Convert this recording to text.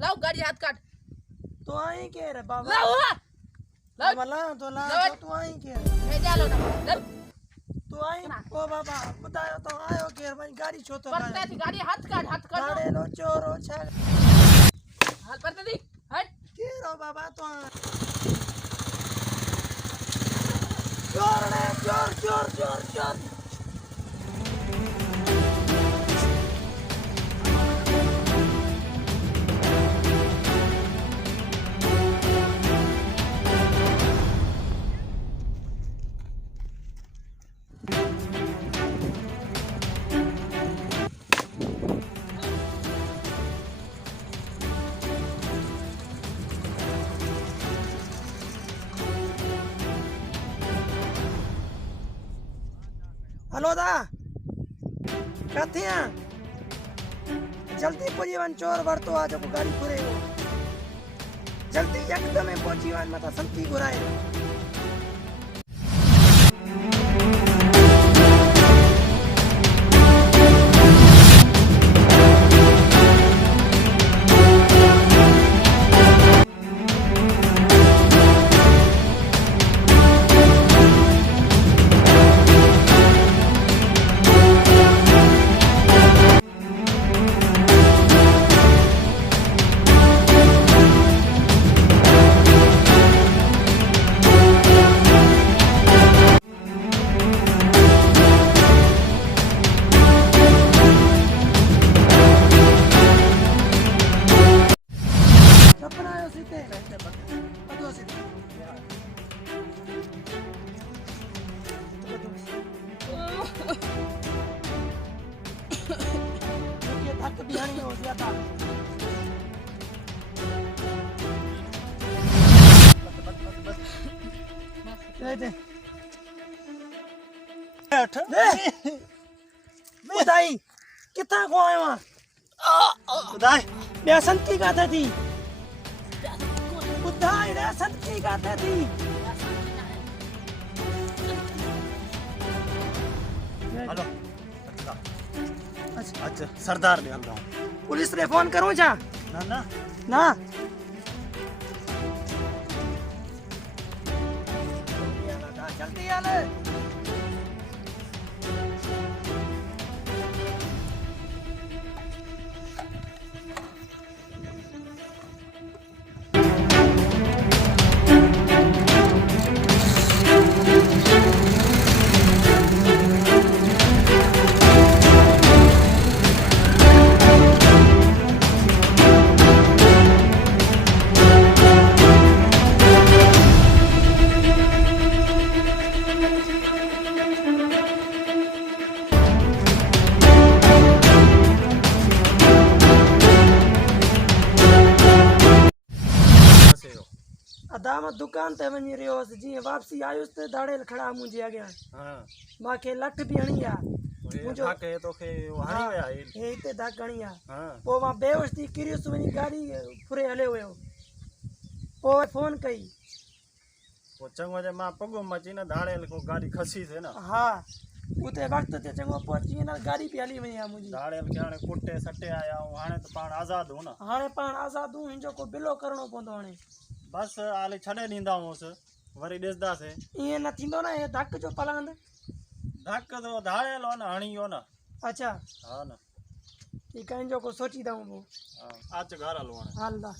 लाओ गाड़ी हाथ काट तो आई के रे बाबा लाओ लाओ बाबा ला तो तू आई के ले जा लो ना लाओ तू आई ओ बाबा बतायो तो आयो के भाई गाड़ी छो तो पड़ता थी गाड़ी हाथ काट गाड़ी नो चोरो छा हाल पड़ता थी हट के रो बाबा तो चोर ने चोर चोर चोर चोर हेलो दा कथे जल्दी पहुंची वन चोर वरतो आज को गाड़ी पूरे हो जल्दी एकदम पहुंची वन मता संती घुराए बिहानी हो गया था बताई कितना को आए वहाँ बताई बेसन की गाता थी बताई बेसन की गाता थी हेलो अच्छा सरदार ने हल पुलिस ने फोन करूं जा ना ना ना जल्दी आले अदामत दुकान ते वनी रियो जी वापसी आयुस ते दाड़ेल खड़ा मुझे आ गया हां माके लट भी हणिया मुझे धाके तो के हारी वया हे ते धाक हणिया हां पो वा बेहोश थी किरियस वनी गाड़ी फुरे हले हुयो पो फोन कई वो चंगो जे मां पगो मची ना धाड़ेल को गाड़ी खसी थे ना हां उते वक्त ते चंगो पहुंची ना गाड़ी पे हली वनी मुझी धाड़ेल के हाने कुटे सटे आया हाने तो पाण आजाद हो ना हाने पाण आजाद हूं हिंजो को बिलो करणो पवंदो हाने बस आले छडे नींदा होस वरी देसदा से ये न थींदो ना ये धक जो पलांद धक तो धाड़ेल हो ना हणी हो ना अच्छा हां ना ई कंजो को सोची दाऊं वो हां आज घर हलवाने हाल दा